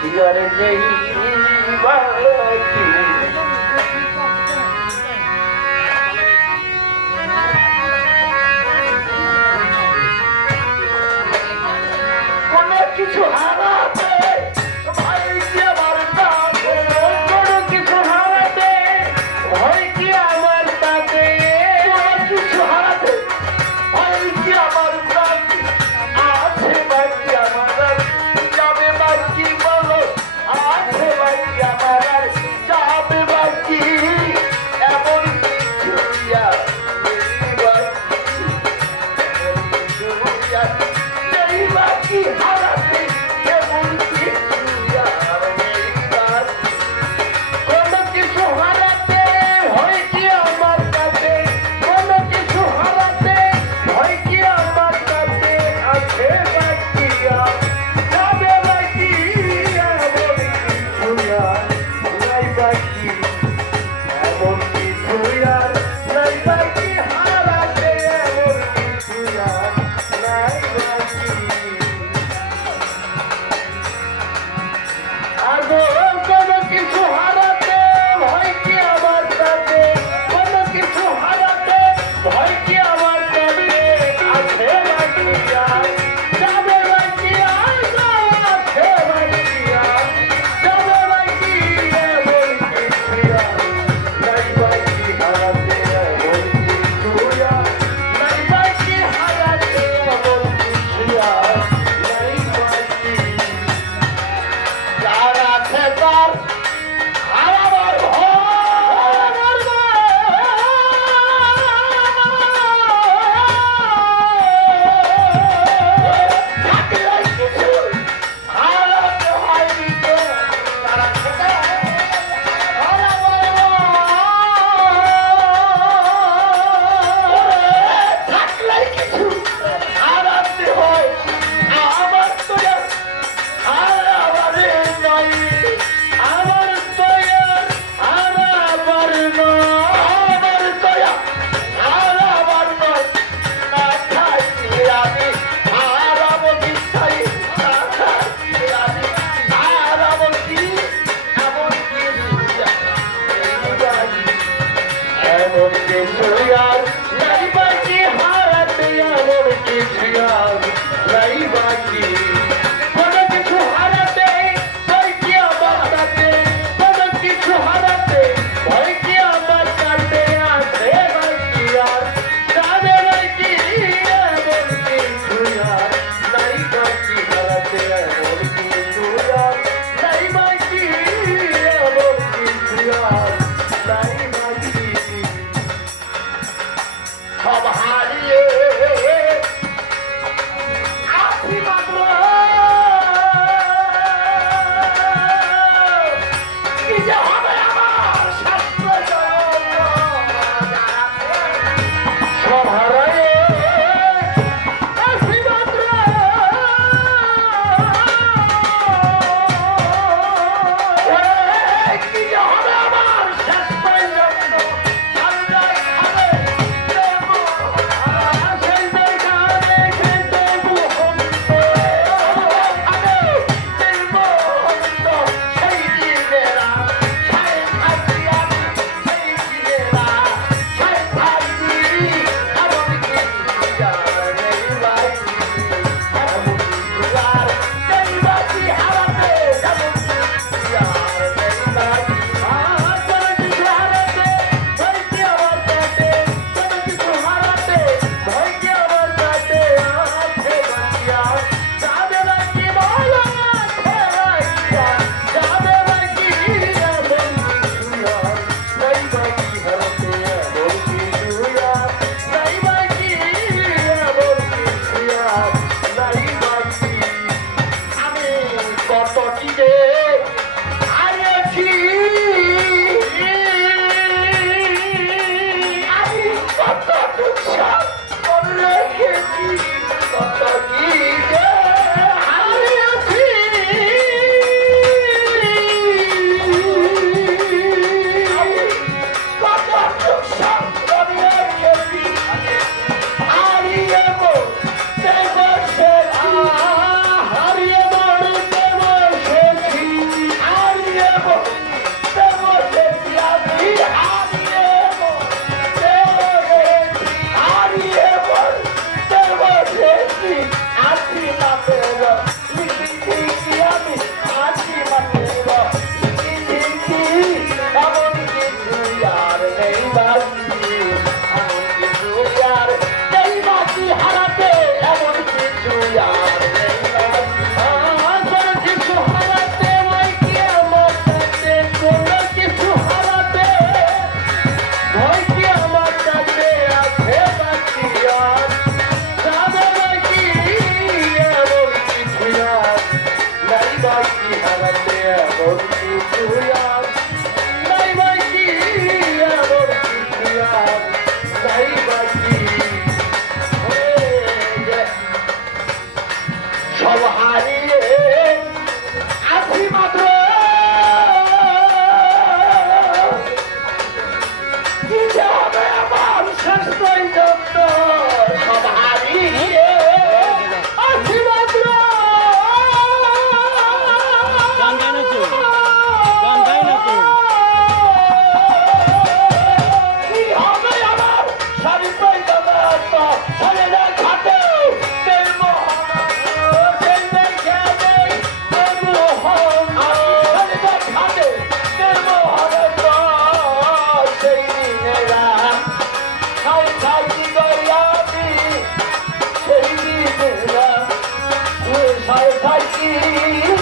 Here নেই কিছু হারাতে லைவாக்கி só que dizer. Amen.